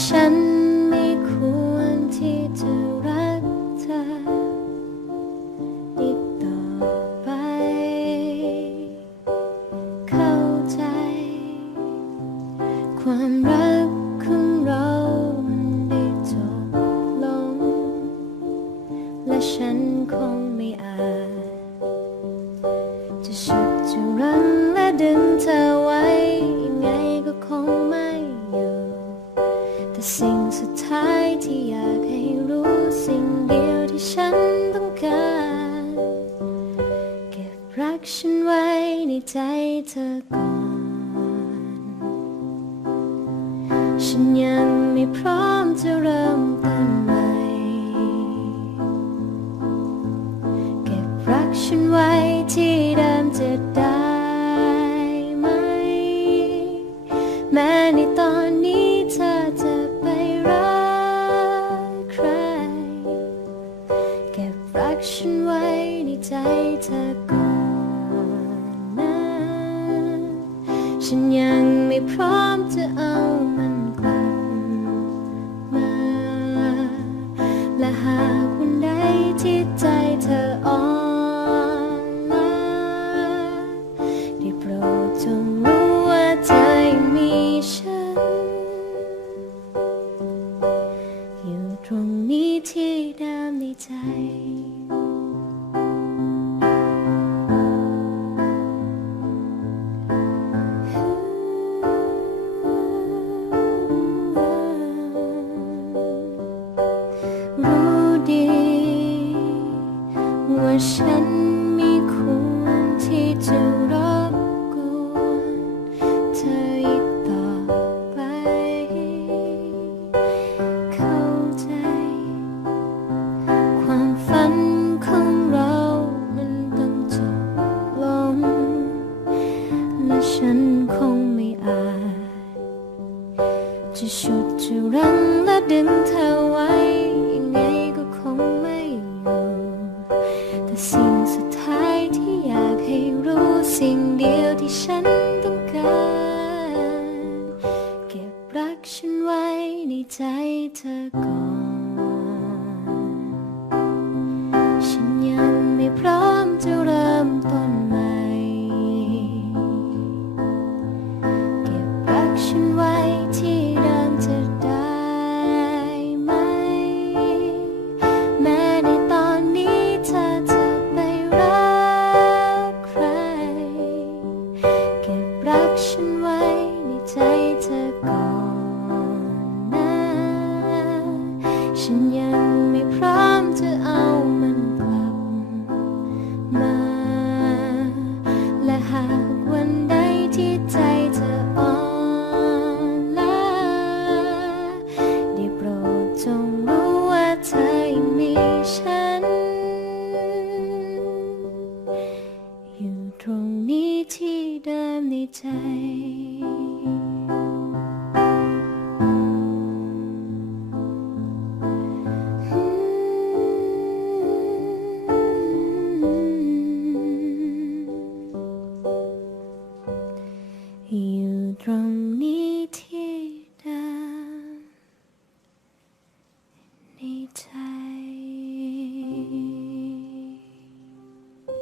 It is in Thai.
ฉันไม่ควรที่จะรักเธออีกต่อไปเข้าใจความรักของเรามันได้จบลงและฉันคงไม่อาจจะฉุดจะรั้งและดึงเธอไว้ยังไงก็คงไม่อยู่แต่สิ่งสุดท้ายที่อยากให้รู้สิ่งเดียวที่ฉันต้องการเก็บรักฉันไว้ในใจเธอก่อนฉันยังไม่พร้อมจะเริ่มต้นใหม่เก็บรักฉันไว้ที่เดิมจะได้ไหมแม้ในตอนนี้เธอจะไปรักใครเก็บรักฉันไว้ในใจเธอก่อนนะฉันยังไม่พร้อมจะเอามันกลับมาและหากวันใดที่ใจเธออ่อนล้าได้โปรดจงรู้ว่าเธอยังมีฉันอยู่ตรงนี้ที่เดิมในใจรู้ดีว่าฉันไม่ควรที่จะรบกวนเธออีกต่อไปเข้าใจความฝันของเรามันต้องจบลงและฉันคงไม่อาจจะฉุดจะรั้งและดึงเธอไว้ยังไงก็คงไม่อยู่แต่สิ่งสุดท้ายที่อยากให้รู้สิ่งเดียวที่ฉันต้องการเก็บรักฉันไว้ในใจเธอก่อนฉันยังไม่พร้อมจะเริ่มต้นใหม่เก็บรักฉันไว้ที่เดิมจะได้ไหมแม้ในตอนนี้เธอจะไปรักใครเก็บรักฉันไว้ในใจเธอก่อนนะฉันยังไม่พร้อมจะเอามันกลับมาและหากวันใดที่ใจเธออ่อนล้าได้โปรดจงรู้ว่าเธอยังมีฉันอยู่ตรงนี้ที่เดิมในใจอยู่ตรงนี้ที่เดิมในใจ